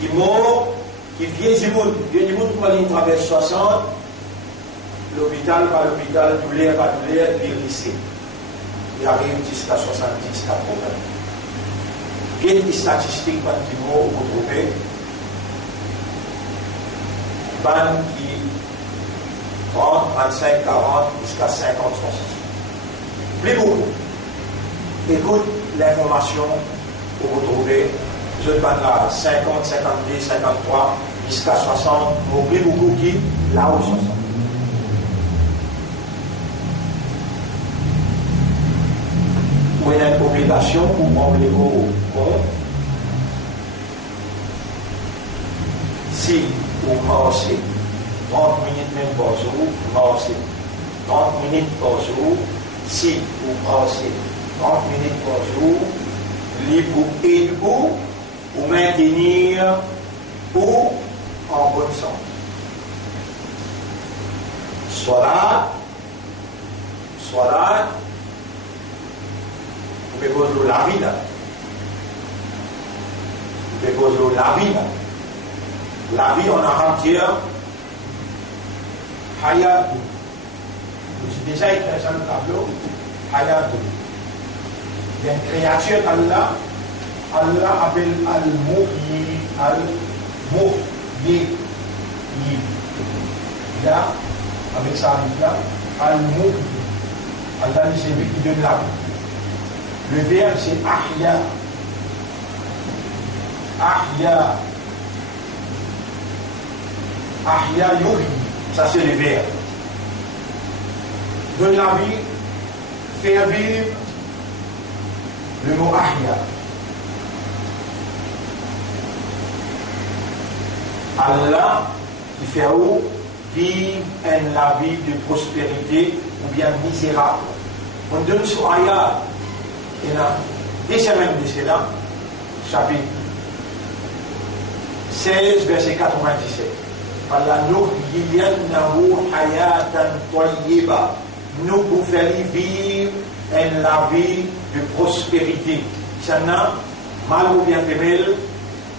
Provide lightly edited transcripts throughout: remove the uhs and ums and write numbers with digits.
qui mort, qui vient du monde quand il traverse 60, l'hôpital par l'hôpital, douleur par douleur, il lycée. Il arrive jusqu'à 70, 80. Quelles statistiques quand il mort, vous trouvez? Ban qui 30, 35, 40, jusqu'à 50, 60. Plus beaucoup. Écoute l'information que vous trouvez. Je ban là 50, 52, 53, jusqu'à 60. Vous plus beaucoup qui là où 60. Ou il y a une obligation pour prendre les mots compte. Si vous marchez 30 minutes même par jour, vous marchez 30 minutes par jour. Si vous marchez 30 minutes par jour, libre et debout, pour maintenir ou en bonne santé. Soit là, vous pouvez poser la vie là. Vous pouvez poser la vie là. La vie en arabe dit Hayat. J'ai déjà écrit ça dans le tableau. Hayat. Il y a une créature Allah. Allah appelle Al-Muhyi. Al-Muhyi. Là, avec ça, Al-Muhyi. Allah dit c'est lui qui donne la vie. Le verbe c'est Ahya. Ahya. Ahya Yuhyi. Ça c'est le verbe. Donne la vie, faire vivre. Le mot Ahya. Allah qui fait où vivre la vie de prospérité ou bien misérable. On donne sur Ayat. Il y a des semaines de cela, chapitre 16, verset 97. Nous vous faire vivre la vie de prospérité. Ça n'a mal ou bien femelle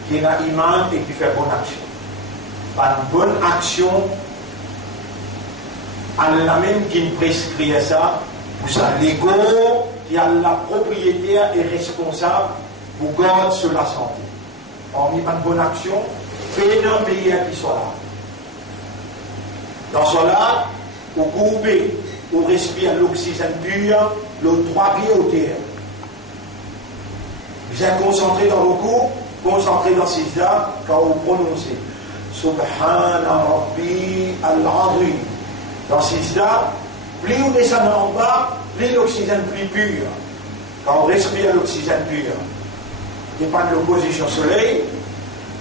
qui a iman et qui fait bonne action. Par bonne action, Allah même qui prescrit ça, pour ça, l'ego qui a la propriétaire et responsable pour garder sur la santé. Hormis par bonne action, fait un pays qui soit là. Dans cela, vous coupez, vous respirez l'oxygène pur, l'eau 3 pieds au terre. Vous êtes concentré dans vos coups, concentré dans ces dates quand vous prononcez. Subhana Rabbi al-Azim. Dans ces dates, plus vous descendez en bas, plus l'oxygène plus pur. Quand on respire l'oxygène pur, dépend de l'opposition soleil,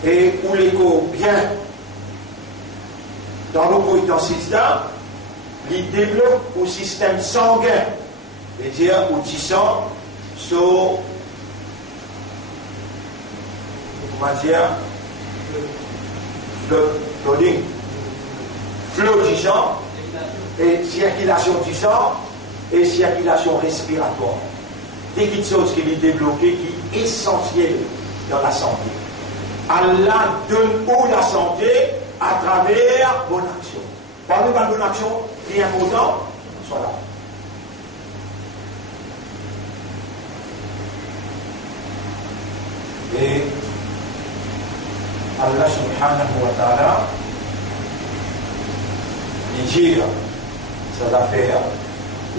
et où l'écho bien dans l'eau et dans ces dates, il développe au système sanguin, c'est-à-dire au tissant, sur, comment dire, flooding, flot tissant, et circulation tissant, et circulation respiratoire. Des petites choses qui est développées, qui est essentielle dans la santé. Allah donne où la santé à travers bonne action. Parmi la bonne action, qui est important, soit là. Et Allah subhanahu wa ta'ala dit ça va faire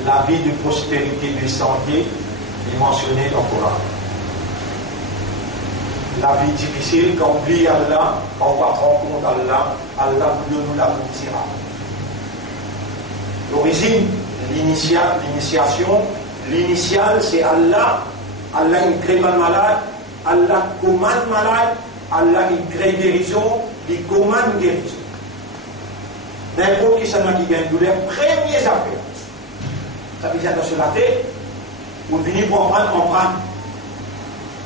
la vie de prospérité, de santé est mentionnée dans le Coran. La vie difficile, quand on oublie Allah, quand on va prendre compte Allah, Allah nous la misérable. L'origine, l'initiation, l'initiale c'est Allah. Allah il crée le malade, Allah commande malade, Allah il crée guérison, il commande guérison. N'importe qui s'en a qui gagne douleur, premières affaires. Ça veut dire sur la tête, on finit pour apprendre, on prend.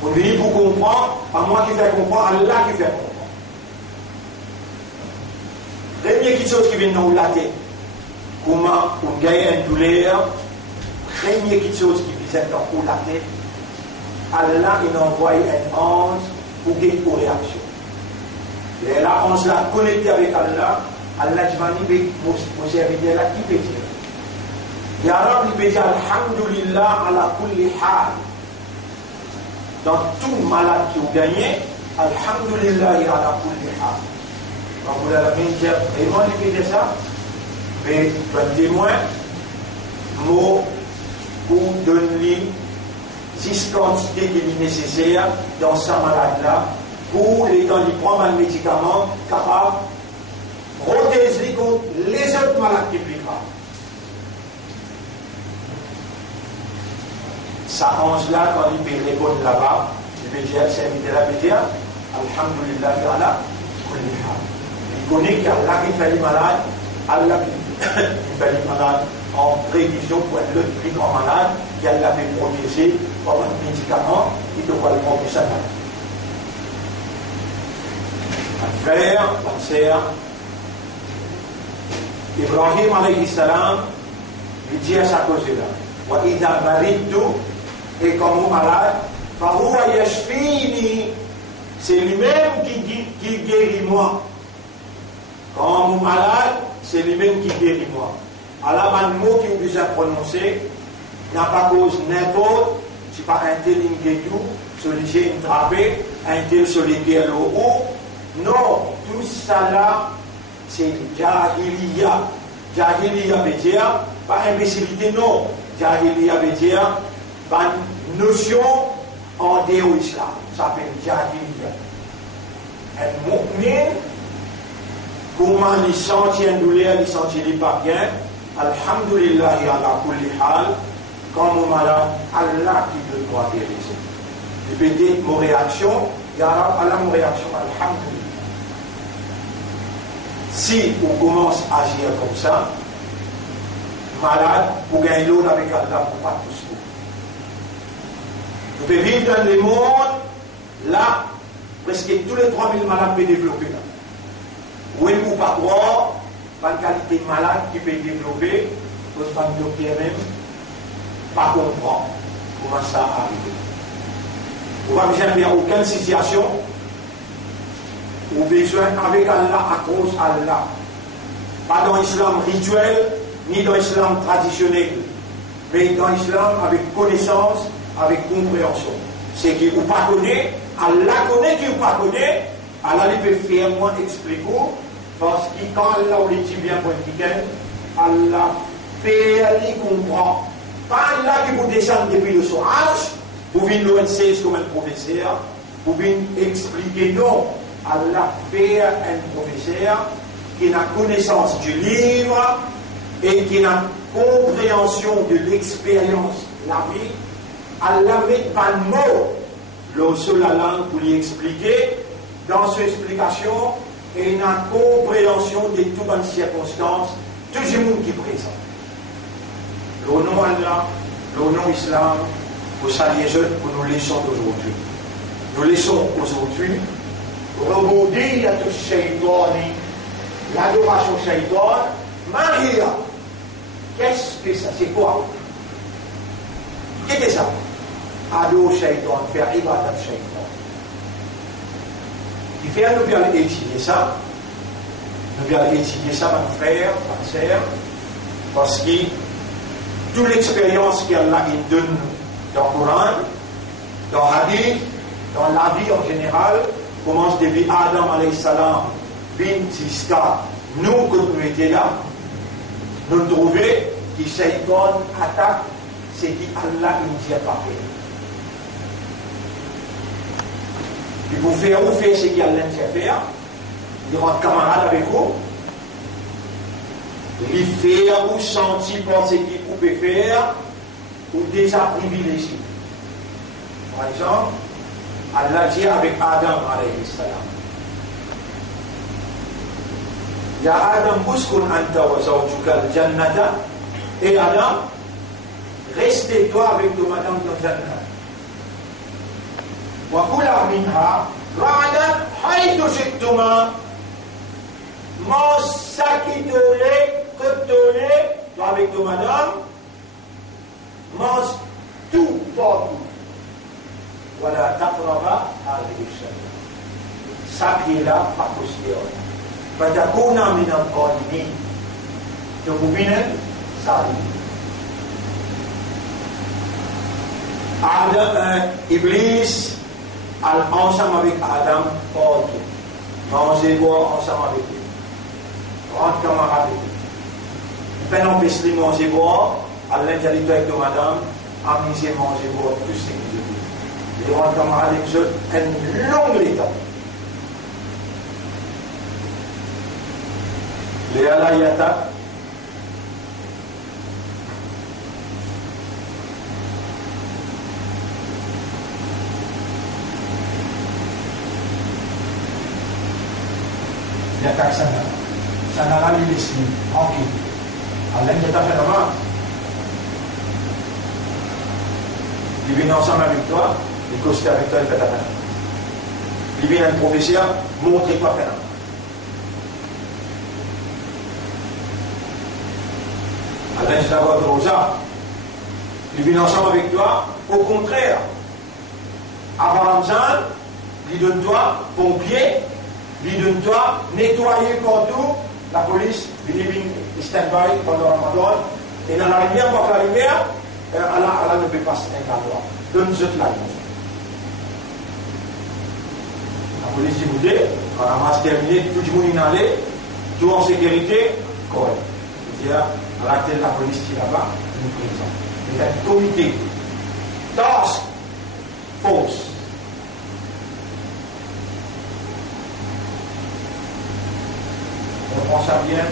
On finit pour comprendre, pas moi qui fais comprendre, Allah qui fait comprendre. Première chose qui vient dans la tête, comment on gagne une douleur, première chose qui vient dans la tête, Allah il envoie un ange pour gagner une réaction. Et là, on se l'a connecté avec Allah. Allah dit, mon serviteur là, qui peut dire? Ya Rab, il peut dire Alhamdulillah ala kulli hal. Dans tout malade qui a gagné, Alhamdulillah ala kulli hal. Donc vous allez bien dire, vraiment, il peut dire ça? Mais tu es témoin, mot, pour donner 6 quantités qui est nécessaire dans sa malade-là, pour les temps il prend un médicament capable de protéger contre les autres malades qui plus graves. Ça ange-là, quand il peut répondre là-bas, il peut dire, c'est invité là, il peut dire, Alhamdulillah, Allah, il connaît qu'Allah qui fait les malades, Allah qui fait les malades en prévision pour être le plus grand malade, qui Allah fait protéger par un médicament qui devra le prendre sa maladie. Un frère, une sœur, Ibrahim alayhi salam, il dit à sa cause-là, wa idha maridtu, et comme mon malade, fahuwa yashfini, c'est lui-même qui guérit moi. Quand mon malade, c'est lui-même qui guérit moi. Alors, un mot qui est obligé à prononcer, n'a pas cause n'importe, c'est pas un tel inguédou, celui qui est trappé, un tel celui qui est au haut. Non, tout ça là, c'est Jahiliya. Jahiliya veut dire, pas imbécilité, non. Jahiliya veut dire, pas notion en dehors de l'islam. Ça s'appelle Jahiliya. Un mu'min, comment il sentit une douleur, il sentit pas bien. Alhamdulillah, ala kulli hal. Quand mon malade, Allah qui le doit guérir. Et peut-être mon réaction, ya Rab, Allah mon réaction, alhamdulillah. Si on commence à agir comme ça, malade, pour gagner l'eau avec Allah, pour pas tous tout. Vous pouvez vivre dans le monde, là, presque tous les 3000 malades peuvent développer là. Oui ou pas droit, pas de qualité de malade qui peut développer, parce que le docteur même, pas comprendre comment ça arrive. Vous ne pouvez jamais aucune situation ou besoin avec Allah à cause d'Allah. Pas dans l'islam rituel, ni dans l'islam traditionnel, mais dans l'islam avec connaissance, avec compréhension. C'est qui vous pas connaît, Allah connaît qui vous pas connaît, Allah il peut faire moins expliquer, parce que quand Allah vous dit bien pour Allah fait aller comprendre. Pas Allah qui vous descend depuis le sourage, vous venez l'ONC comme un professeur, vous venez expliquer non. Allah fait un professeur qui a connaissance du livre et qui a compréhension de l'expérience de la vie. Allah met pas de mots le seul la langue pour lui expliquer dans son explication et une compréhension de toutes les circonstances de tout le monde qui est présent. Le nom Allah, le nom Islam, pour saluer ceux que nous laissons aujourd'hui. Nous laissons aujourd'hui rebondir à tout shaitan, l'adoration shaitan, Maria. Qu'est-ce que ça? C'est quoi? Qu'est-ce que ça? Ado shaitan, faire ibadat shaitan. Il fait nous bien étudier ça. Nous bien étudier ça, mon frère, ma sœur, parce que toute l'expérience qu'Allah donne dans le Coran, dans le Hadith, dans la vie en général, commence depuis Adam alayhi salam, jusqu'à nous que nous étions là, nous trouvons que Shaitan attaque ce qu'Allah ne dit pas faire. Il vous faire ou faire ce qu'Allah dit faire, il rentre camarade avec vous, il fait ou sentir pour ce qu'il peut faire, ou déjà privilégié. Par exemple, Allah dit avec Adam alayhi salam, Ya Adam, uskun anta wa zawjuka al-jannata, et Adam, restez toi avec ton madame dans Jannah. Wa kula minha ra'adan haythu shi'tuma, mange ça qui te l'est, toi avec ton madame, mange tout partout. Voilà, taqraba hadhihi shajara. ça qui est là, pas posteriori. Fatakuna min al-qalimin. Donc, vous venez, ça arrive. Iblis, ensemble avec Adam, ok. Manger, boire ensemble avec lui. Rendre camarade avec lui. Pendant que les manger, boire, à l'intérieur avec madame, amuser, manger, boire, tout ce qu'il dit. Les rendre camarade avec eux, une longue étape. Les alayata. Attaque ça n'a pas les laissé tranquille. Allah qui t'a fait la main. Il vient ensemble avec toi, il costé avec toi, il fait ta main. Il vient un professeur, montrez-toi faire. Allah qui t'a fait rosa. Il vient ensemble avec toi, au contraire. Avant Ramzan, il donne-toi pompier. Il donne-toi nettoyer partout. La police vient stand-by pendant Ramadan. Et dans la lumière, pour la lumière, Allah ne peut pas se droit. Donne-nous la lumière. La police dit, vous dites, quand la masse terminée, tout le monde est allé, tout en sécurité, correct. C'est-à-dire, à la tête de la police qui est là-bas, nous présente. C'est un comité. Task Force. On pense bien.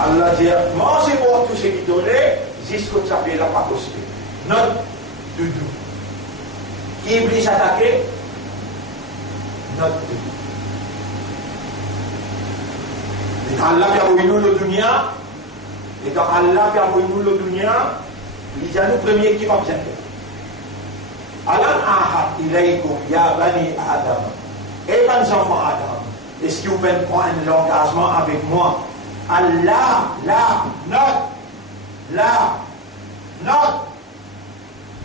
Allah dit, mangez-moi tout ce qui donnait, jusqu'au sapé là pas possible. Notre doudou. Iblis attaqué, notre doudou. Et quand Allah a envoyé nous le dunya, et quand Allah a envoyé nous le dunya, il y a nous premier qui va bien faire. Alam ahad ilaykum ya bani Adam. Et les enfants Adam, est-ce que vous pouvez prendre un engagement avec moi? Allah, note,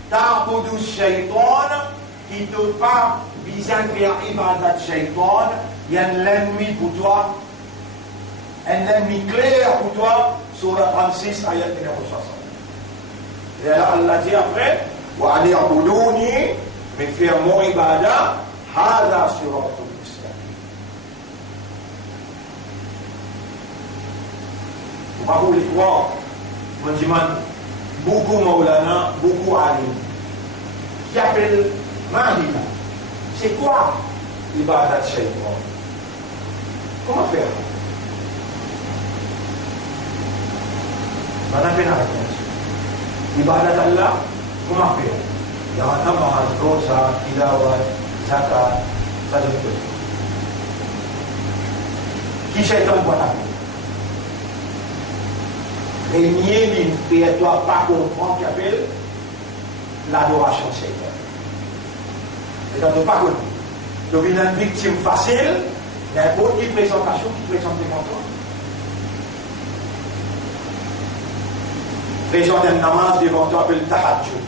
ta'budu shaytan, qui ne peut pas viser à faire ibadat shaytan, il y a un ennemi pour toi, un ennemi clair pour toi, sur la 36, ayat numéro 60. Et là, Allah dit après, wa ani abuduni, mais faire mon ibadat, hada siratul mustaqim. Vous voulez croire, on dit beaucoup Maulana, beaucoup alim, qui appelle Mahila. C'est quoi l'ibadat shaytan? Comment faire? On a fait la réponse. L'ibadat Allah, comment faire? Il y a un namaz, rosa, tilawat, zakat, ça je peux. Qui shaytan doit t'appeler? Régner et ne doit pas comprendre qu'il appelle l'adoration de shaytan. Et donc, ne pas connaître. Donc, une victime facile, n'importe quelle présentation qui présente devant toi. Présente un namaz devant toi, appelle tahajjud.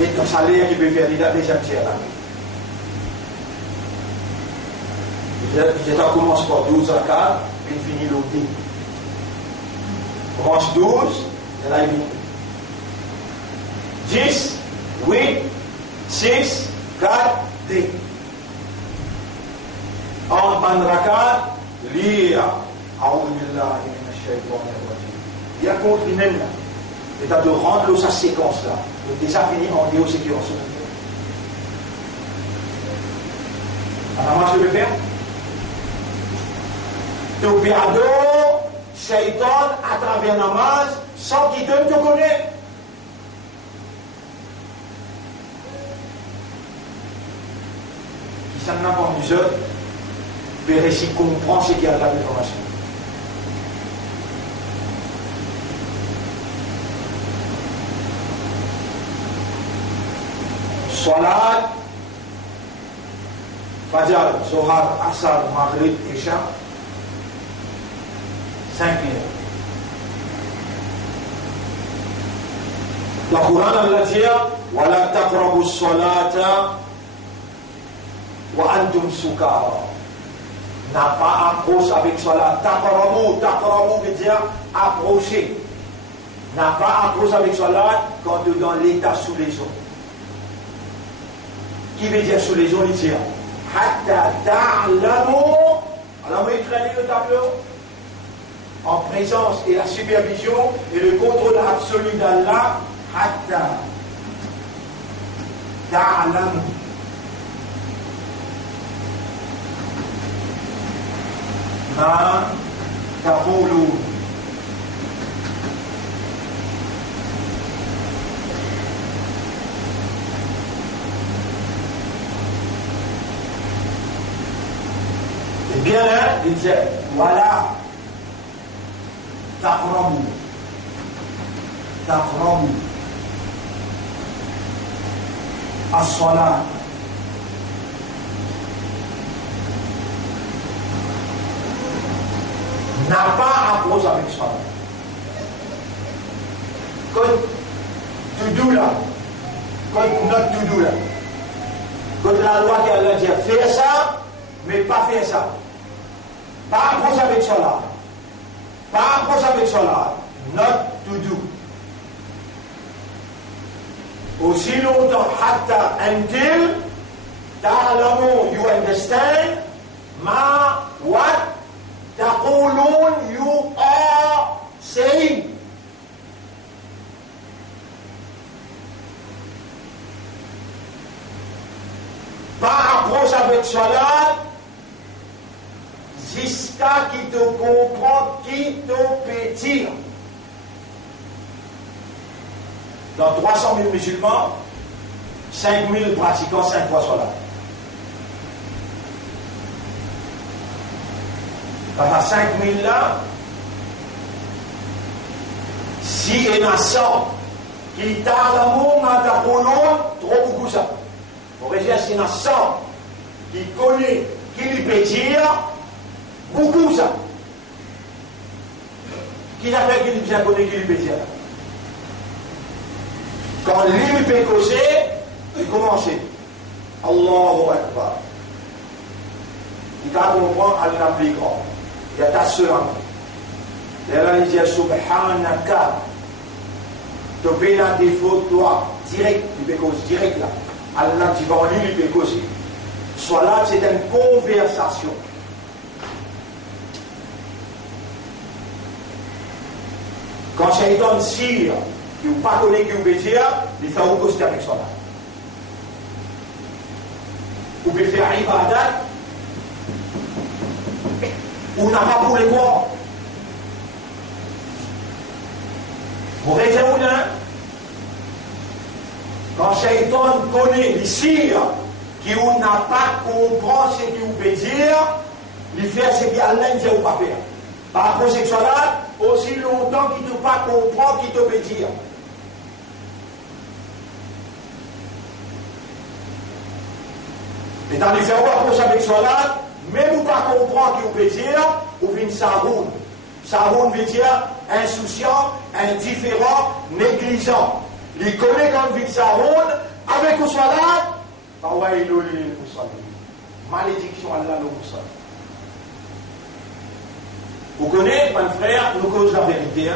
Et ton salaire qui peut faire l'idée déjà tiers là. Je commence par 12 rakats, puis finit l'autre. Commence 12, et là il finit. 10, 8, 6, 4, 10. En ban rakat, lire. Il y a contre lui-même là. Et de rendre sa séquence là. Donc déjà fini en Dieu, c'est qui en son. Alors moi je vais faire. Donc il y a deux shaitan à travers la namaz sans qu'il te connaisse. Qui s'en a pas du jeu, verrez s'il comprend ce qu'il y a de l'information. Salat, Fajr, Zohar, Asar, Maghrib, Isha, 5 minutes. La Coran Allah dit وَلَا تَقْرَبُوا الصَّلَاةَ وَأَنْتُمْ سُكَارَى. N'a pas approché avec salat. Taqrabu veut dire approcher. N'a pas approché avec salat quand tu es dans l'état sous les eaux. Qui veut dire sous les eaux, il dit Hatta ta'lamu. Alors, vous écrivez le tableau en présence et la supervision et le contrôle absolu d'Allah. Hatta ta'lamu. Ma taqulu. Et bien là, il disait, voilà, taqrabu. As-salat. N'a pas approché avec salat. Quand to do là, quand not to do là, quand la loi qui Allah dit faire ça, mais pas faire ça. Pas approcher avec salat. Pas approcher avec salat. Not to do. Aussi longtemps, hatta until ta'lamu, you understand, ma, what, taqulun, you are saying. Pas approche avec salat, jusqu'à qui te comprend, qui te pétire. Dans 300 000 musulmans, 5 000 pratiquants 5 fois salat. Dans les 5 000 là, si il y en a 100 qui ta'lamu ma taqulun, trop beaucoup ça. On recherche s'il y en a 100 qui connaissent, qui lui peut dire, beaucoup ça. Qui n'a fait qu'il lui connaît, qui lui peut dire. Quand lui peut causer, il commence. Allahu Akbar. Il va comprendre, Allah plus grand. Il y a ta sœur. Et là, il dit Subhanaka. Tu peux la défaut, toi, direct, il peut causer, direct là. Allah dit, en lui, il peut causer. Soit là, c'est une conversation. Quand Shaitan tire, qui ne pas connaît qui vous peut dire, il fait un costume avec cela. Vous pouvez faire ibadat, ou n'a pas pour les voir. Vous regardez où là? Quand Shaitan connaît les cire, qui n'a pas comprendre ce qu'il vous peut dire, il fait ce qu'Allah ne sait pas faire. Par rapport à cela, aussi longtemps qu'il ne peut pas comprendre, qu'il te peut dire. Et dans les faire approche avec cela, même vous pas comprendre qu'il peut dire, vous venez saroun. Saroun veut dire insouciant, indifférent, négligent. Il connaît quand il vit saroun, avec le salat, malédiction Allah le Moussa. Vous connaissez, mon frère, nous cause la vérité.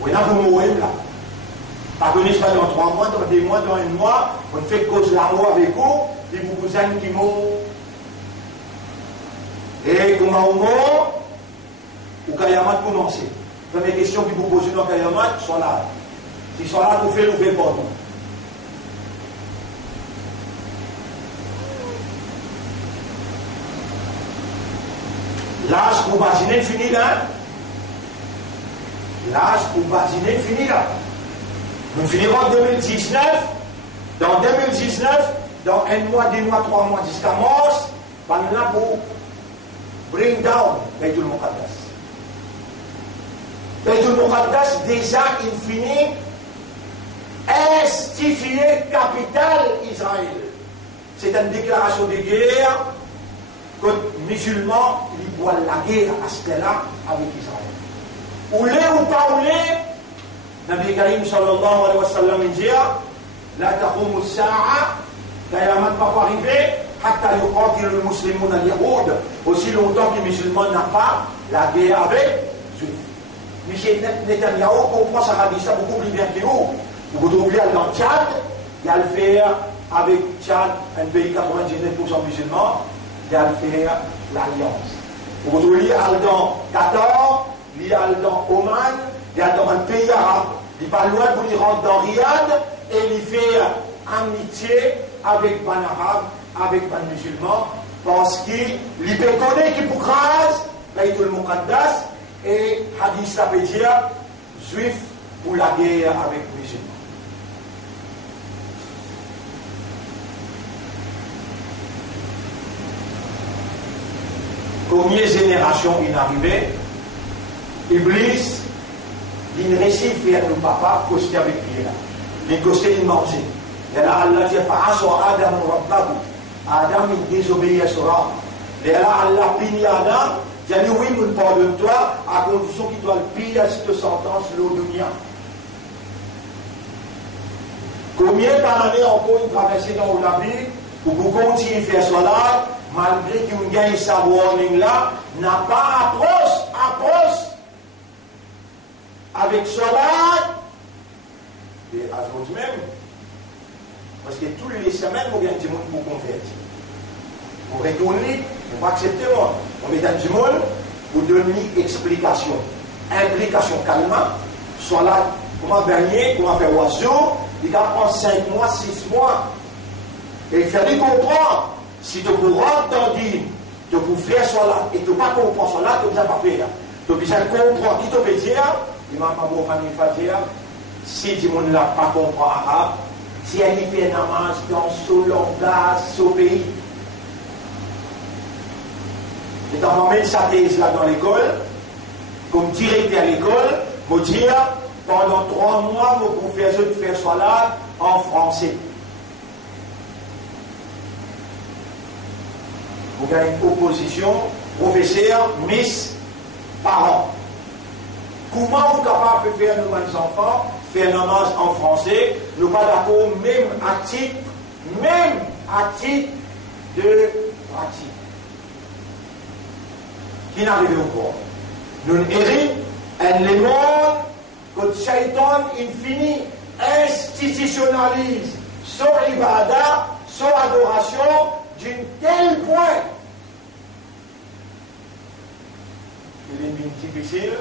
Vous n'avez pas mourir là. Pas connaître ça dans 3 mois, dans 2 mois, dans 1 mois, on fait cause l'amour avec vous, et vous vous aimez qui mourent. Et comment on mort, ou Kayamat commencer. Première question que vous posez dans Kayamat, sont là. Si sont là, vous faites pas tout. L'âge pour vacciner fini là. L'âge pour vacciner fini là. Nous finirons en 2019. Dans 2019, dans 1 mois, 2 mois, 3 mois jusqu'à mars, on a pour bring down Baytul Muqaddas. Baytul Muqaddas déjà infini institué capitale Israël. C'est une déclaration de guerre que les musulmans ils voient la guerre à ce là avec Israël. Ou les ou pas ou les, Nabi Karim sallallahu alayhi wa sallam dit la taqum as-sa'a, Qiyamah ne va pas arriver, hatta yuqatil al-muslimun al-yahoud, aussi longtemps que les musulmans n'ont pas la guerre avec les juifs. M. Netanyahu comprend sa hadith beaucoup plus bien que nous. Vous trouvez dans le Tchad, il y a le faire avec Tchad, un pays 99% musulman, il y a le faire l'alliance. Vous trouvez dans Qatar, il y a dans Oman, il y a dans un pays arabe. Il n'est pas loin pour y rentrer dans Riyad et il fait amitié avec les arabes, avec les musulmans, parce qu'il connaît qu'il peut craser Baytul Muqaddas et hadith ça veut dire juif pour la guerre avec les musulmans. Combien de générations il est arrivé, Iblis, il réussit à faire le papa coster avec lui là. Il coster, il mangeait. Et là, Allah dit, Adam, il désobéit à Sora. Et là, Allah punit Adam, il dit, oui, nous pardonne toi, à condition qu'il doit le payer à cette sentence, l'Odunia. Combien d'années encore il traversait dans la vie, pour vous continuer à faire cela, malgré qu'il gagne sa warning là, n'a pas approche avec cela, et à d'autres même, parce que tous les semaines, vous gagnez du monde pour convertir. Vous retournez, vous acceptez moi. On met dans du monde, vous donnez explication. Implication calmement, soit là, comment gagner, comment faire oiseau, il va prendre 5 mois, 6 mois. Et il fallait comprendre. Si tu peux rentrer dans le tu peux faire cela, et tu ne peux pas comprendre cela, tu ne peux pas faire. Tu peux comprendre qui te peut dire, il m'a pas beau dire, si tu ne l'as pas compris arabe, si elle y fait un namaz dans ce langage, ce pays. Et dans m'emmène sa thèse là dans l'école, comme directeur à l'école, vous dire, pendant 3 mois, vous pouvez faire cela en français. Vous avez une opposition, professeur, miss, parents. Comment vous êtes capable de faire nos enfants, faire namaz en français, nous pas d'accord, même à titre de pratique. Qui n'arrive encore? Nous héritons un monde que le shaitan infini institutionnalise son ibadah, son adoration d'un tel point qu'il est difficile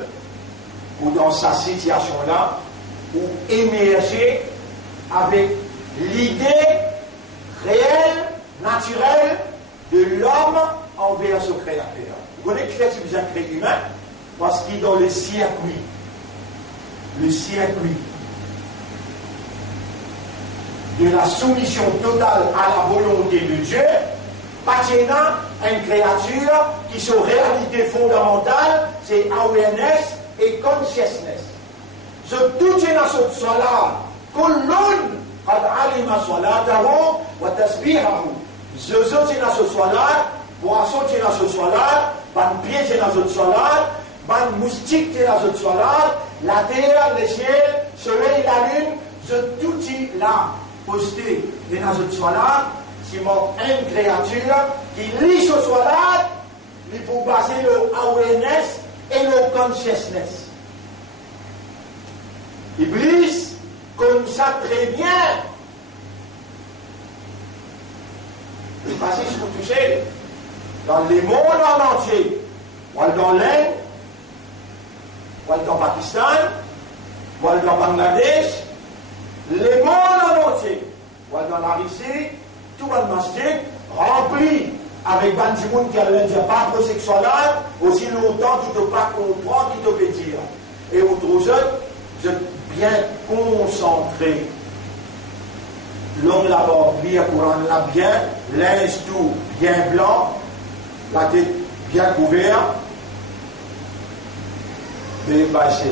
ou dans sa situation-là, ou émerger avec l'idée réelle, naturelle de l'homme envers ce créateur. Vous connaissez qui fait ce bien créé humain? Parce qu'il est dans le circuit de la soumission totale à la volonté de Dieu, patinant une créature qui sa réalité fondamentale, c'est awareness et consciousness. Je tout est dans ce salat, kullun qad alima salatahu wa tasbihahu. Je suis dans ce salat, poisson est dans ce salat, ban pied est dans ce salat, ban moustique est dans ce salat, la terre, le ciel, le soleil, la lune, je tout est là, posté dans ce salat. C'est une créature qui lit ce salat, il faut baser le awareness et le consciousness. Iblis, comme ça très bien, il passe ce que vous touchez dans les mondes en entier, ou dans l'Inde, ou dans le Pakistan, ou dans Bangladesh, les mondes en entier, ou dans la Russie, tout le masjid rempli avec Bandimoun qui a dit pas homosexuel, aussi longtemps qu'il ne peut pas comprendre, qu'il ne peut dire. Et autres jeunes, je suis bien concentré. L'homme là-bas, bien courant, là bien, linge tout bien blanc, la tête bien couverte, mais pas chez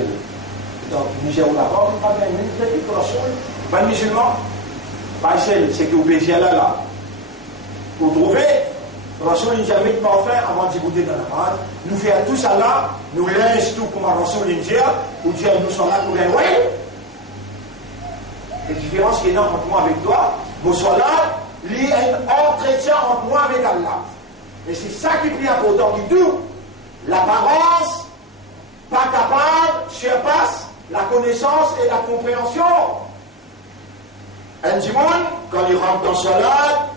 donc, Niger ou là-bas, pas bien, mais pas musulman. C'est que vous payez là. Vous trouvez, Rasoul n'a jamais pas fait avant de goûter dans la base. Nous faisons tout ça là, nous laissons tout comme Rasoul India, ou dire nous sommes là pour les oui, La différence qu'il y a entre moi avec toi, mon salat, il y a un entretien entre moi avec Allah. Et c'est ça qui est plus important du tout. L'apparence, pas capable, surpasse la connaissance et la compréhension. Un djimoun, quand il rentre dans salat,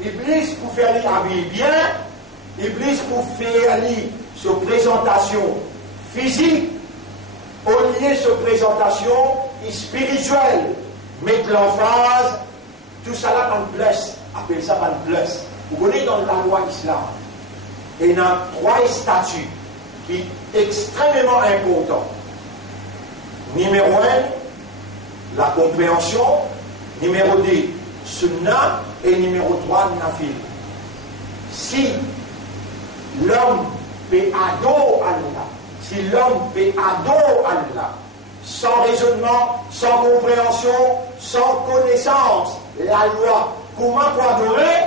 Iblis pour faire l'habiller bien, Iblis pour faire sa présentation physique, au lieu de sa présentation spirituelle, mettre l'emphase, tout ça là dans le blesse, appelle ça dans le blesse. Vous connaissez dans la loi islam, il y a 3 statuts qui sont extrêmement importants. Numéro 1, la compréhension. Numéro 2, sunnah. Et numéro 3, nafil. Si l'homme fait ado Allah, si l'homme fait ado Allah, sans raisonnement, sans compréhension, sans connaissance, la loi, comment pour adorer,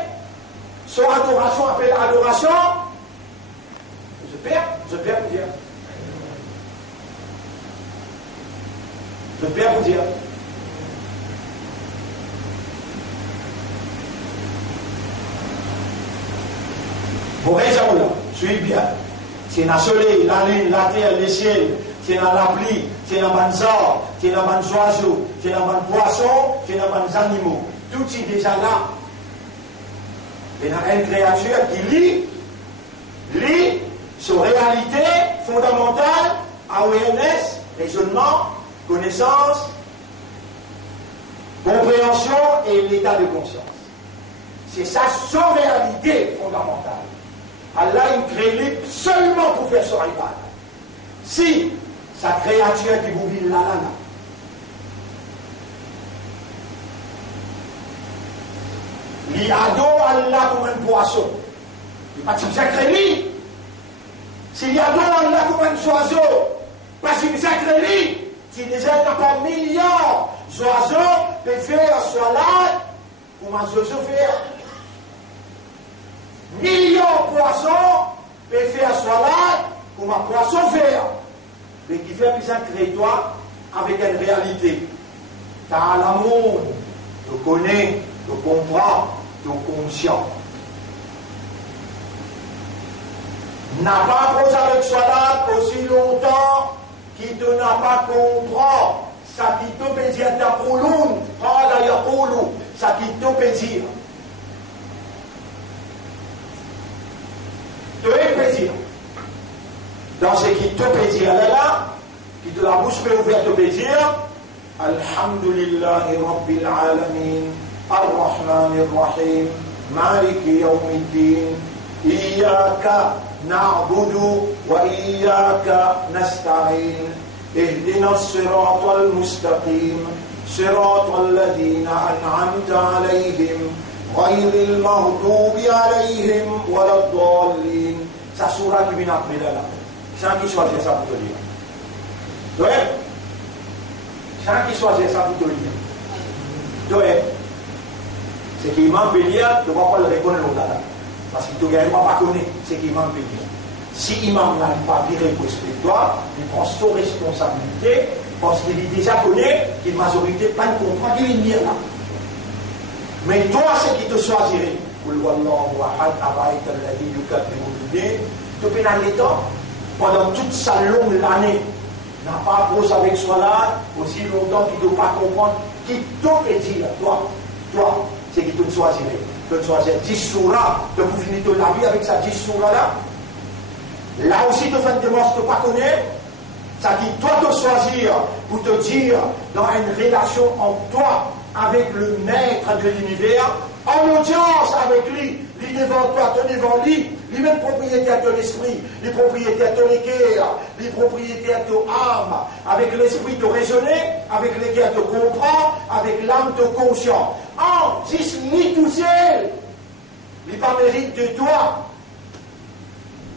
son adoration appelle adoration, je perds vous dire. Je perds vous dire. Pour raison là, suis bien. C'est dans le soleil, la lune, la terre, le ciel, c'est dans la pluie, c'est dans les arbres, c'est dans les oiseaux, c'est dans les poissons, c'est dans les animaux. Tout est déjà là. Il y a une créature qui lit sur réalité fondamentale, awareness, raisonnement, connaissance, compréhension et l'état de conscience. C'est ça son réalité fondamentale. Allah il crée seulement pour faire son ibad. Si sa créature qui vous vit là, il adore Allah comme un poisson. Il pas sacré lui. S'il adore Allah comme un oiseau, parce qu'il sacré lui, s'il déjà n'a pas millions d'oiseaux peuvent faire salat comme un oiseau faire. Millions de poissons peuvent faire salat comme un poisson faire. Mais qui fait plus un créatoire avec une réalité. Car l'amour, tu connais, tu comprends, tu es conscient. N'a pas posé avec salat aussi longtemps qu'il ne n'a pas compris. Ça qui te peut dire ta pouloun, ça qui te peut dire. Tu es plaisir. Dans ce qui te peut dire là, qui te la bouche ouverte te peut dire, Alhamdulillahi Rabbil Alamin, Ar-Rahman Ar-Rahim, Maliki Yawmiddin, Iyaka na'budu wa iyaka nasta'in, Ihdina as-sirata al-mustaqim, sirata alladhina an'amta alayhim, غير المغضوب عليهم ولا الضالين. Ça surah qui vient après là. C'est un qui choisit ça pour te dire. Donc, c'est un qui choisit ça pour te dire. Donc, c'est qu'il m'en peut dire, tu ne vas pas le reconnaître là. Parce que tu ne vas pas connaître ce qu'il m'en peut dire. Si l'imam n'arrive pas à virer pour toi, il prend son responsabilité parce qu'il est déjà connu qu'une majorité pas de comprend qu'il est là. Mais toi, c'est qui te choisirait. Tu peux dans les temps, pendant toute sa longue année, n'a pas posé avec soi là, aussi longtemps qu'il ne doit pas comprendre, qui te dit là, toi, c'est qui te choisirait. Tu te choisirais 10 surahs, tu peux finir la vie avec sa 10 surahs là. Là aussi, tu fais une démarche que tu ne pas connais. Ça dit, toi, te choisir pour te dire, dans une relation entre toi, avec le maître de l'univers, en audience avec lui, lui devant toi, toi devant lui, lui-même propriétaire de l'esprit, lui propriétaire de l'équerre, lui propriétaire de l'âme, avec l'esprit de raisonner, avec l'équerre de comprendre, avec l'âme de conscient. En, si ni tout seul, il pas mérite de toi,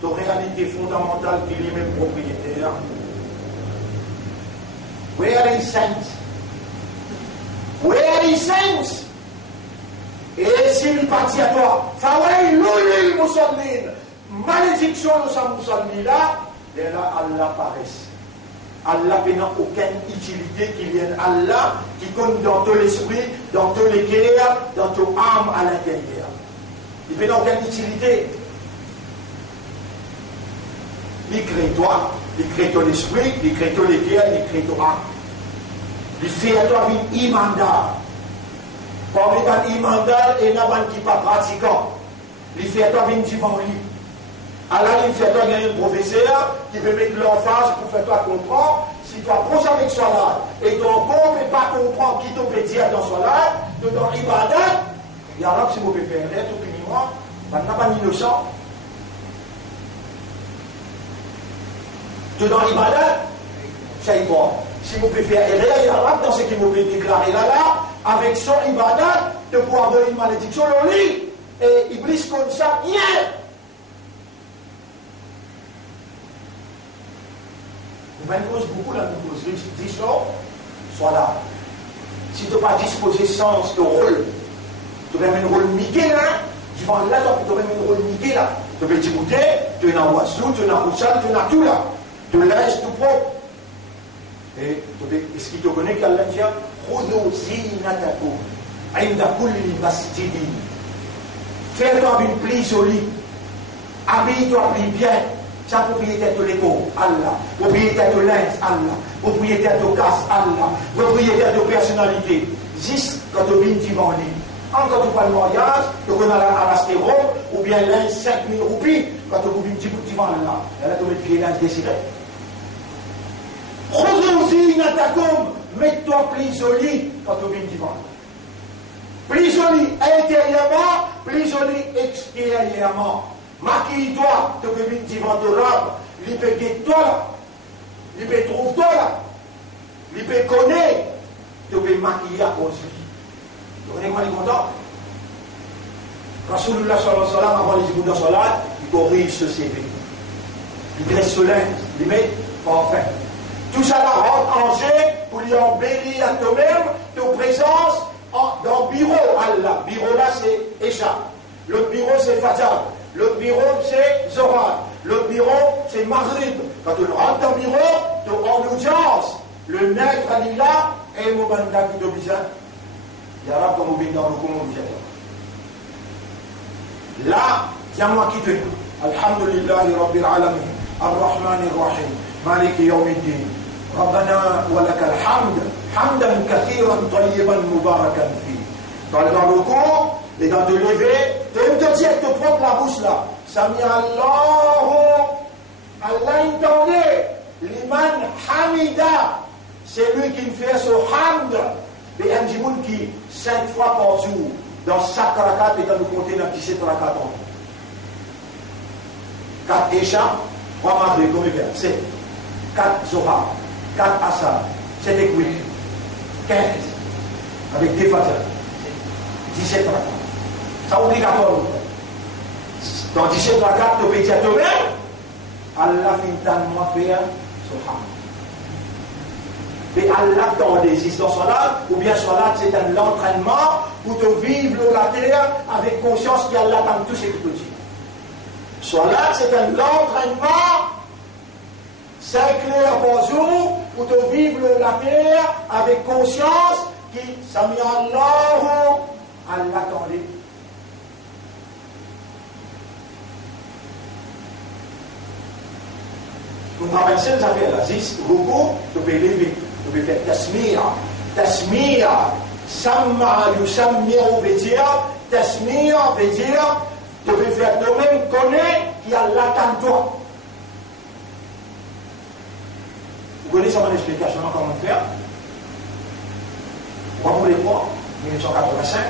de réalité fondamentale qui est lui-même propriétaire. Where is saints? Where is saints? Et s'il partit à toi, Fawailul Musallin, malédiction de sa Musallin là, et là Allah paraît. Allah n'a aucune utilité qui vienne Allah, qui compte dans ton esprit, dans ton cœur, dans ton âme à l'intérieur. Il n'a aucune utilité. Il crée toi, il crée ton esprit, il crée ton cœur, il crée ton âme. Il fait à toi une imanda. Parmi les imanda, il y a des qui ne sont pas pratiquants. Il fait à toi une divan lit. Alors, il fait toi un professeur qui veut mettre l'emphase pour faire toi comprendre. Si tu approches avec Salat et ton corps ne peut pas comprendre qui te peut dire dans Salat, dans Ibadat, il y a là que si vous pouvez faire tout finiment, on n'a pas innocent. Dans Ibadat, c'est bon. Si vous pouvez faire erreur, il y a là dans ce qui vous peut déclarer là, avec son Ibadat, de pouvoir avoir une malédiction, le lit. Et Iblis comme ça, bien. Nous cause beaucoup la cause. Dis soit là. Si tu n'as pas disposé sens de rôle, tu vas mettre un rôle migué là, tu vas là, tu vas mettre un rôle migué là. Tu vas t'écouter, tu as un oiseau, tu as un roussal, tu as tout là. Tu laisses tout propre. Et est-ce qu'il te connaît qu'Allah dit Khoudou zinatakum inda kulli masjidin. Fais-toi une pli jolie. Habille-toi bien. Sa propriétaire de l'écho, Allah. Propriétaire de linge, Allah. Propriétaire de casse, Allah. Propriétaire de personnalité. Juste quand tu viens divan lit. Quand tu parles de mariage, tu connais à l'astéro, ou bien linge 5000 roupies, quand tu viens divan là. Et là, tu mets pied linge désiré. Khoudouzi natakum, mets-toi plus joli quand tu viens divan. Plus joli intérieurement, plus joli extérieurement. Maquille-toi, tu peux venir devant ton robe, il peut guetter-toi là, il peut trouver-toi là, il peut connaître, tu peux maquiller à cause de lui. Tu connais comment il est content? Rasulullah sallallahu alayhi wa sallam, avant les écoutes de salat, il corrige ce CV. Il dresse ce linge, il met enfin. Tout ça là rentre en jeu pour lui embellir à toi-même, ta présence dans le bureau. Allah, le bureau là c'est Esha, l'autre bureau c'est Fajr. L'autre bureau, c'est Zohar. L'autre bureau, c'est Maghrib. Quand tu rentres dans le bureau, tu es en audience. Le nègre, il est là, et le banda qui te dit, il y a là comme on vient dans le commandant. Là, c'est moi qui te dis. Alhamdulillahi Rabbil Alamin. Ar-Rahman Ar-Rahim. Maliki Yawmiddin. Rabbana wa lakal hamd. Hamdan kathiran tayyiban mubarakan fi. Dans le cours, et dans te lever, tu te dire que tu prends la bouche là. Sami Allahu, Allah entendait, Liman Hamida, c'est lui qui me fait ce hamd, et un djimoun qui, 5 fois par jour, dans chaque rakat, et dans nous compter dans 17 rakats. 4 Isha, 3 Maghrib, comme il fait, c'est 4 Zohar, 4 Asar, 7 Ekwi, 15, avec des Fajr, 17 rakats. C'est obligatoire. Dans 17 rakats, tu peux dire toi-même, Allah finit moi faire ce ham. Et Allah t'en désire dans Salat, ou bien Salat c'est un entraînement pour te vivre la terre avec conscience qu'Allah t'aime tout ce que tu dis. Salat c'est un entraînement 5 heures par jour pour te vivre la terre avec conscience qui Sami Allahu, Allah t'en désire. Vous me rappelez ces affaires-là, beaucoup, tu peux lever, tu peux faire tasmir. Tasmir, samma yusammiru veut dire, tasmir veut dire, tu peux faire toi-même connaître qu'il y a l'attente toi. Vous connaissez mon explication comment faire? Moi, pour les mois, 1985,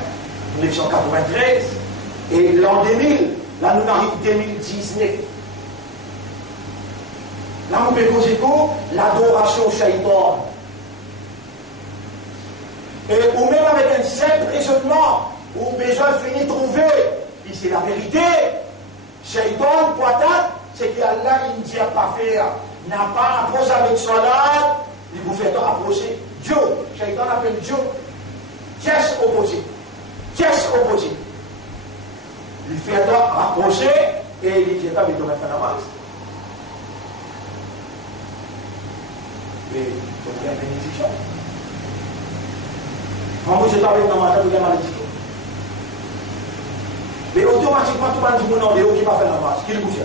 1993, et l'an 2000, là nous arrivons 2019. Là, on peut causer quoi? L'adoration au shaitan. Ou même avec un simple raisonnement, ou besoin finit de trouver, puis c'est la vérité. Shaitan, poitate, c'est qu'Allah, il ne dit pas faire. N'a pas approché avec Salat, il vous fait approcher Dieu. Shaitan appelle Dieu. Tiers opposé. Tiers opposé. Il fait approcher, et il dit pas, mais tu vas faire la masse. Mais il y a une bénédiction. Moi, je t'avais dans ma tête, il y a une malédiction. Mais automatiquement, tout le monde dit qui va faire la marche, qui le bouge.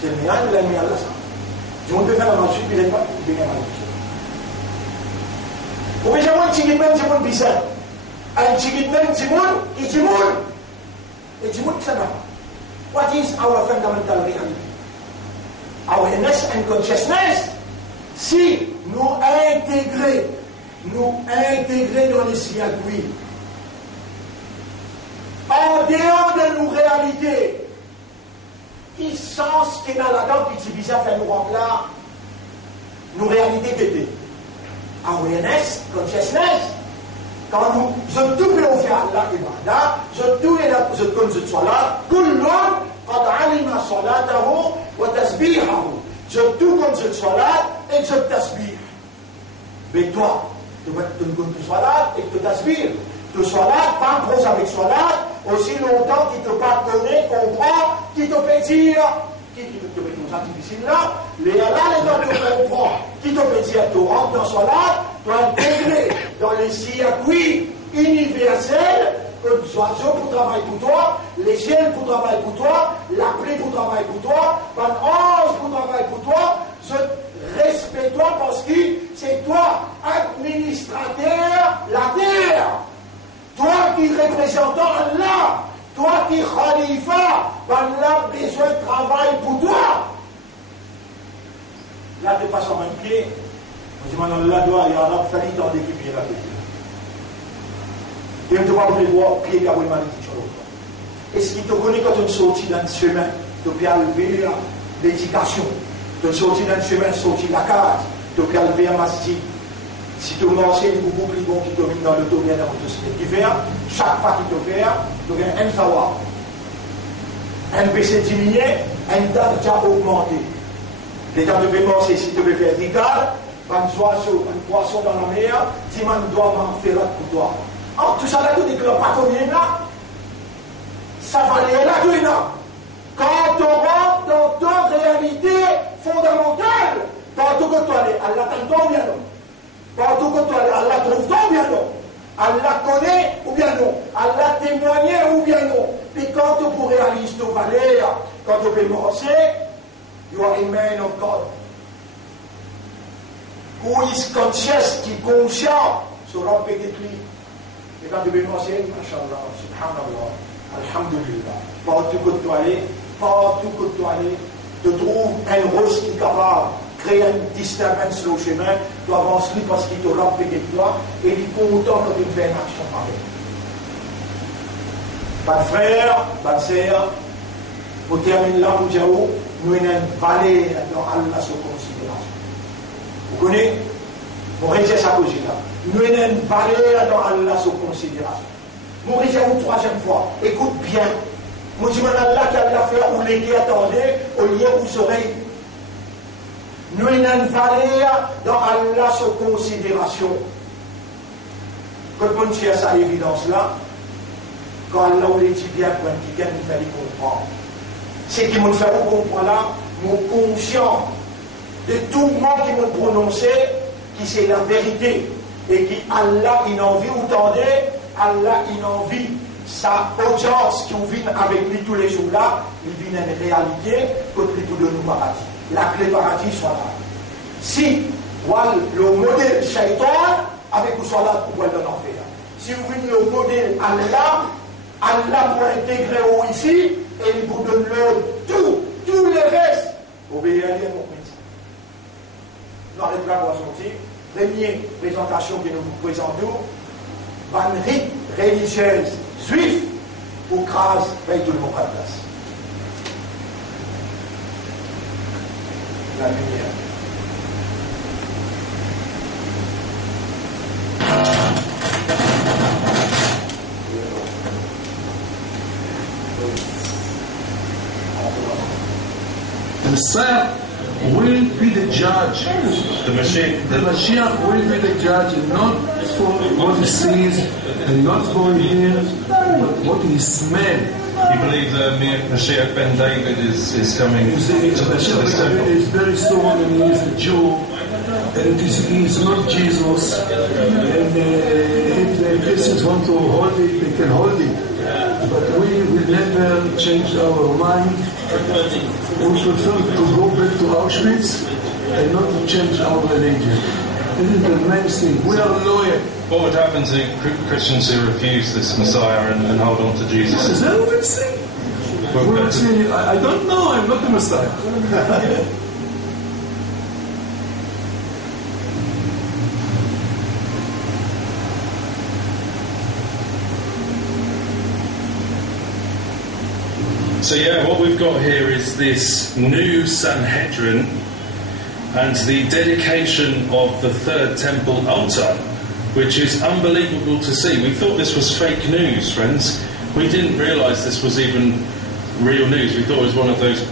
C'est le mien, il a mis à la ça. Je ne peux faire la marche, puis il n'est pas, il y a une malédiction. Ou bien, j'ai un petit guide même, j'ai un bizarre. Un petit guide même, j'ai un, et j'ai un. Et j'ai un qui s'en va. What is our fundamental reality? Awareness and consciousness. Si nous intégrer dans les circuits, en dehors de nos réalités, qui sens qu'il y a là-dedans, puis c'est bizarre faire nous rendre là, nos réalités d'été. Awareness, consciousness. Quand nous, je tout peux faire là et là, je tout est là, je comme je sois là, tout le monde, قد علم صلاته وتسبيحه. Je tout comme je sois là et je tasbih. Mais toi, tu sois là et tu tasbih. Tu sois là, pas gros avec sois là, aussi longtemps qu'il te pas connaît, comprend, qui te fait dire, qui te fait tout ça difficile là, les là, les gens te comprend, qui te fait dire, tu rentres dans sois là, tu as intégré dans les circuits universels. Que les oiseaux pour travailler pour toi, les ciels pour travailler pour toi, la pluie pour travailler pour toi, les anges pour travailler pour toi, je respecte toi parce que c'est toi, administrateur, la terre. Toi qui représente Allah, toi qui khalifa, Allah a besoin de travail pour toi. Là, tu passes en même pied, on dit maintenant, là, il y a un fallu dans l'équipe qui est là. Et on ne doit pas voir pied qui a une malédiction. Est-ce qu'il te connaît quand tu sortis dans le chemin, tu peux enlever l'éducation, tu sortis dans le chemin, sorti la carte, tu peux enlever un mastic. Si tu manges les beaucoup plus bons qui te viennent dans le dos, bien dans le dossier, chaque fois qu'il te fait, tu as un savoir. Un PC diminué, un date déjà augmenté. Les gens devaient manger, si tu veux faire des gars, un poisson dans la mer, tu dois m'en faire pour toi. Oh, tout ça là, tout est que le patron est là. Ça va aller là, tout est là. Quand on rentre dans ton réalité fondamentale, partout que tu es, Allah t'entend ou bien non? Partout que tu es, Allah trouve-toi ou bien non? Allah connaît ou bien non? Allah témoigne ou bien non? Et quand tu peux réaliser nos valeurs, quand tu peux manger, you are a man of God. Who is conscious, qui est conscient, sera peut-être lui. Et quand tu veux manger, Masha'Allah, Subhanallah, Alhamdulillah, partout que tu allais, tu trouves un rose qui est capable de créer une disturbance sur le chemin, tu avances lui parce qu'il te rampe avec toi, et il est content quand tu fais une action pareille. Pas de frère, pas de sœur, pour terminer là, pour dire où, nous avons une valeur dans Allah sous considération. Vous connaissez? Pour réussir sa cause là. Nous avons une valeur dans Allah sous considération. Nous réussissons une troisième fois. Écoute bien. Nous disons Allah qui a fait où les qui attendaient au lieu où serait. Nous avons une valeur dans Allah sous considération. Quand on tient sa évidence là, quand Allah nous dit bien pour un petit gars, il fallait comprendre. C'est qui nous fait comprendre là, nous conscients de tout le monde qui nous prononçait, qui c'est la vérité. Et qui Allah il envie ou tendait, Allah il envie sa audience qui vient avec lui tous les jours là, il vient une réalité que lui tout de nous paradis. La clé paradis soit là. Si le modèle shaitan avec vous soit là pour aller dans l'enfer. Si vous venez le modèle Allah pour intégrer au ici et il vous donne tout le reste. Obéir à Dieu, mon prince. Nous arrêtons là pour sortir. Première présentation que nous vous présentons, une rite religieuse juive pour grâce avec tout le monde à place. La lumière. The Messiah will be the judge. The Mashiach will be the judge, and not for what he sees, and not for what he hears, but what he smells. You believe that Mashiach ben David is coming to this temple? Mashiach is very strong, and he is a Jew, and it is not Jesus. And if the Christians want to hold it, they can hold it. But we will never change our mind. We prefer to go back to Auschwitz and not to change our religion. This is the main thing. We are loyal. What would happen to Christians who refuse this Messiah and hold on to Jesus? Is that what we're saying? We're saying, I don't know, I'm not the Messiah. So yeah, what we've got here is this new Sanhedrin and the dedication of the third temple altar, which is unbelievable to see. We thought this was fake news, friends. We didn't realise this was even real news. We thought it was one of those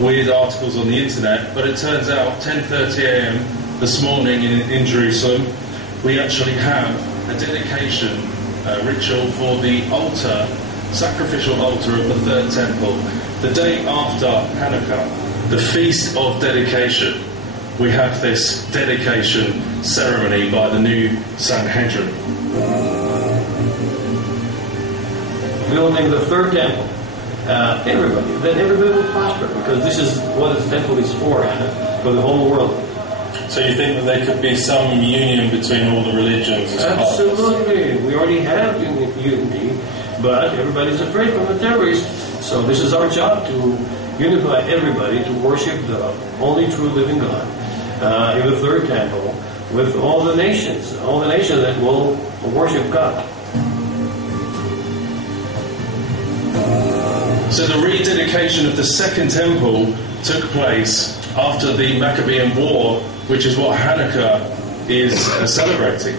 weird articles on the internet, but it turns out 10:30 a.m. this morning in Jerusalem, we actually have a dedication ritual for the altar, sacrificial altar of the third temple. The day after Hanukkah, the feast of dedication, we have this dedication ceremony by the new Sanhedrin. Building the third temple. Everybody will prosper, because this is what the temple is for the whole world. So you think that there could be some union between all the religions? Absolutely. We already have unity, but everybody's afraid from the terrorists. So this is our job, to unify everybody to worship the only true living God in the third temple with all the nations that will worship God. So the rededication of the second temple took place after the Maccabean War, which is what Hanukkah is celebrating.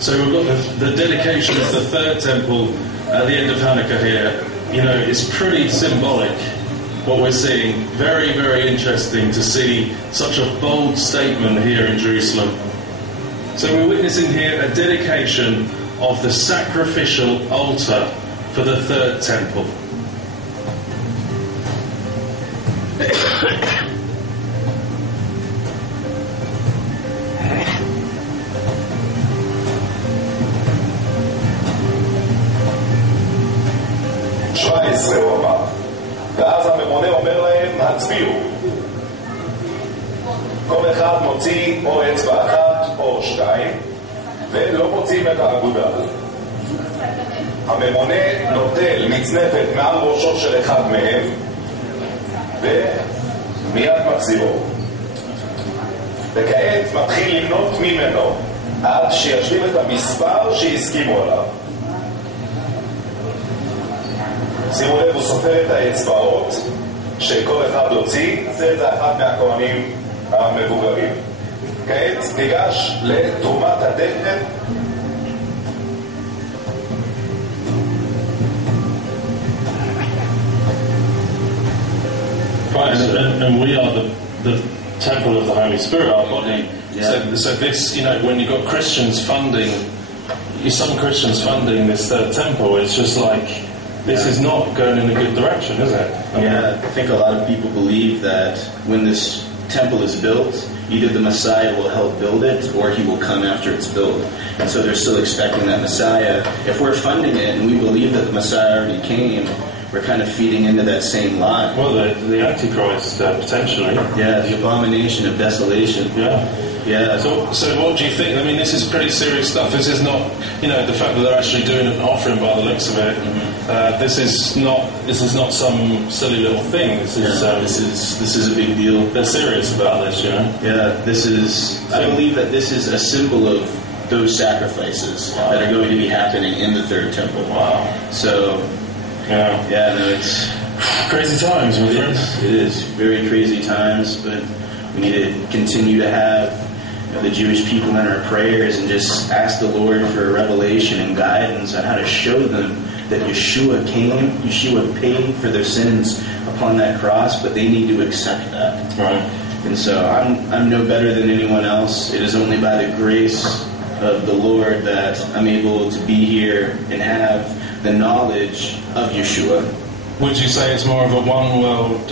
So we've got the dedication of the third temple at the end of Hanukkah here. You know, it's pretty symbolic what we're seeing. Very, very interesting to see such a bold statement here in Jerusalem. So we're witnessing here a dedication of the sacrificial altar for the third temple. הוא אמר. ואז הממונה אומר להם, הצביעו. כל אחד מוציא או אצבע אחת או שתיים, ולא מוצאים את האגודה. הממונה נוטל מצנפת מעל ראשו של אחד מהם, ומיד מחזירו. וכעת מתחיל למנות ממנו, עד שישלים את המספר שהסכימו עליו. שימו לב, הוא סופר את האצבעות שכל אחד הוציא, זה אחד מהכהנים המבוגרים. כעת ניגש לתרומת הדקל. Right, and we are the temple of the Holy Spirit, our body. Yeah. So this, you know, when you've got Christians funding, some Christians funding this third temple, it's just like, this is not going in a good direction, is it? Yeah, I think a lot of people believe that when this temple is built, either the Messiah will help build it or he will come after it's built. And so they're still expecting that Messiah. If we're funding it and we believe that the Messiah already came, we're kind of feeding into that same lie. Well, the Antichrist, potentially. Yeah, the abomination of desolation. Yeah. Yeah. So what do you think? I mean, this is pretty serious stuff. This is not, you know, the fact that they're actually doing an offering by the looks of it. Mm-hmm. This is not some silly little thing. This is a big deal. They're serious about this, you know. Yeah. I believe that this is a symbol of those sacrifices that are going to be happening in the third temple. Wow. So. Yeah, no, it's crazy times, my friends. It is very crazy times, but we need to continue to have the Jewish people in our prayers and just ask the Lord for revelation and guidance on how to show them that Yeshua came, Yeshua paid for their sins upon that cross, but they need to accept that. Right. And so I'm no better than anyone else. It is only by the grace of the Lord that I'm able to be here and have the knowledge of Yeshua. Would you say it's more of a one world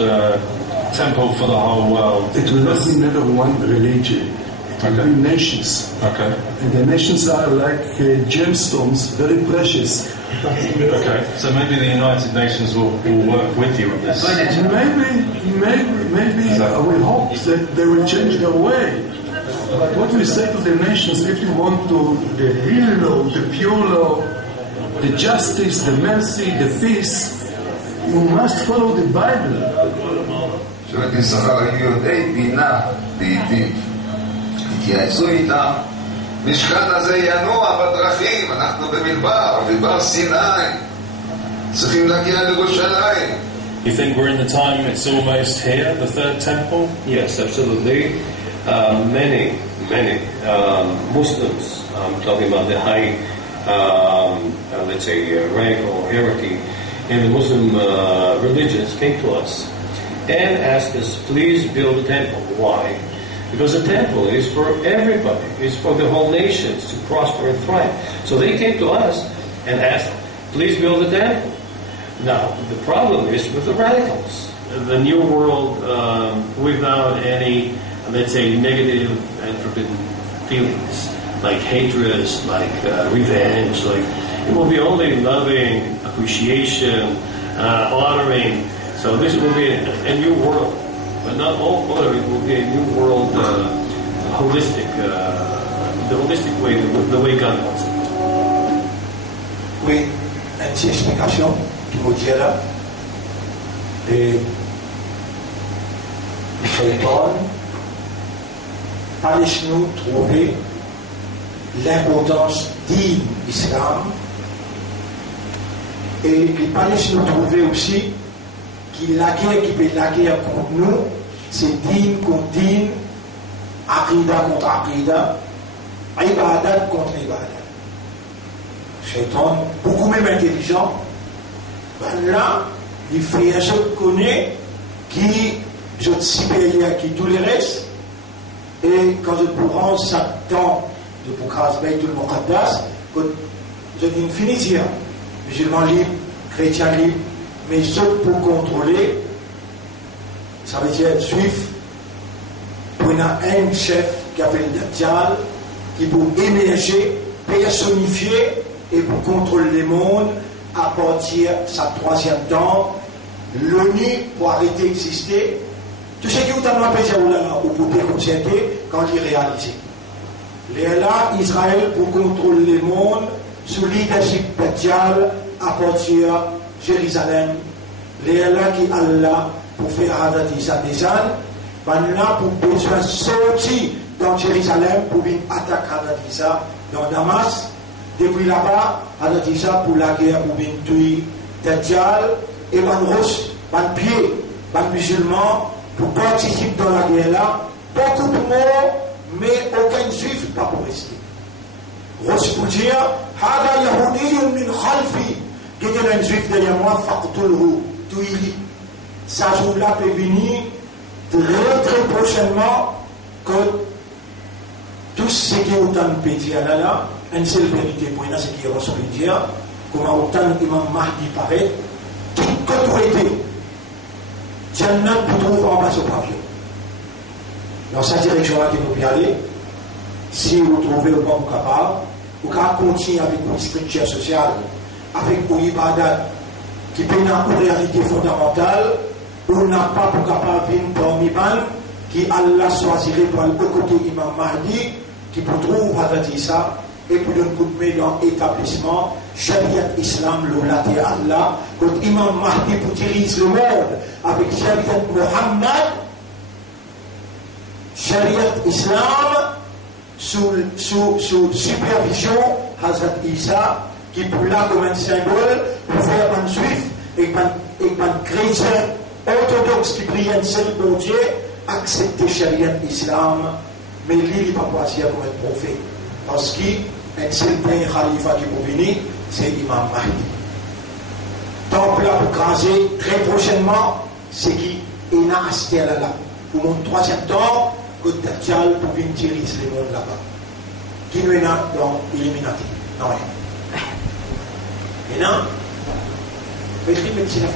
temple for the whole world? It will not be another one religion. between nations. Okay. And the nations are like gemstones, very precious. Okay. So maybe the United Nations will work with you on this. Maybe we hope that they will change their way. But what we say to the nations, if you want the real law, the pure law, the justice, the mercy, the peace, you must follow the Bible. שבט יששכר היו יודעי בינה לעתים. התייעצו איתם, משכן הזה ינוע בדרכים, אנחנו במדבר סיני, צריכים להגיע לירושלים. You think we're in the time it's almost here, the third temple? Yes, absolutely. Many Muslims, I'm talking about the high, let's say, rank or hierarchy in the Muslim religions, came to us and asked us, please build a temple. Why? Because the temple is for everybody. It's for the whole nations to prosper and thrive. So they came to us and asked, please build a temple. Now, the problem is with the radicals. The New World, without any, let's say, negative and forbidden feelings, like hatred, like revenge, like it will be only loving, appreciation, honoring. So this will be a new world, but not all order. It will be a new world, holistic, the holistic way, the way God wants it. Oui, une petite explication qui vous dit là. Et Shaitan, pas laisse-nous trouver l'importance d'Islam l'islam et il pas laisse-nous trouver aussi que la guerre qui peut la guerre contre nous, c'est din contre din, aqida contre aqida, ibadat contre ibadat. Shaitan, beaucoup même intelligent, ben là, il fait un jeu de connaît qui est supérieur qui tous les restes, et quand je prends ça temps de Boukras Beit al-Muqaddas, je dis une finition, musulman libre, chrétien libre, mais sauf pour contrôler, ça veut dire être juif, pour il y a un chef qui appelle Dajjal, qui pour émerger, personnifier et pour contrôler le monde à partir de sa troisième temps, l'ONU pour arrêter d'exister. Tout ce qui est dans le pays ou pour déconcerter quand il est réalisé. Là, Israël pour contrôler le monde sous leadership Dajjal à partir de Jérusalem. Là qui Allah pour faire Hadat Isa des ânes, là pour besoin sortir dans Jérusalem pour venir attaquer Hadat Isa dans Damas. Depuis là-bas, Hadat Isa pour la guerre pour venir tuer Dajjal et ban Roche, ban pied, ban musulmans pour participer dans la guerre là. Beaucoup de morts, mais aucun juif pas pour rester. Roche pour dire, Hada Yahudi min khalfi, qui était un juif derrière moi, faqtulhu, tuili. Ça jour-là peut venir très prochainement que tout ce qui est autant de pétis là, une seule vérité pour nous, ce qui est reçu dire, comment autant d'imam Mahdi paraît, toute autorité, Jannat pour trouver en bas au pavillon. Dans cette direction-là que nous pouvons aller, si vous trouvez le bon capable, vous pouvez continuer avec une structure sociale, avec une ibadat qui peut une réalité fondamentale, où on n'a pas pour capable de venir parmi ban, qui Allah choisirait pour le côté Imam Mahdi, qui peut trouver Hadat Isa, et pour donner coup de main dans l'établissement, Shariat Islam, l'olaté Allah, quand Imam Mahdi pour diriger le monde avec Shariat Muhammad, Shariat Islam, sous supervision Hazrat Isa, qui pour là comme un symbole, pour faire un juif et un chrétien orthodoxe qui prie un seul bon Dieu, accepter Shariat Islam, mais lui, il n'est pas passé comme un prophète. Parce qu'un seul premier khalifa qui peut venir, c'est Imam Mahdi. Temple là pour craser très prochainement, c'est qui est Nastel là. Pour mon troisième temps, que Dajjal pour venir tirer le monde là-bas. Qui nous est là dans l'Illuminati. Non, rien. Et non, mais qui me dit la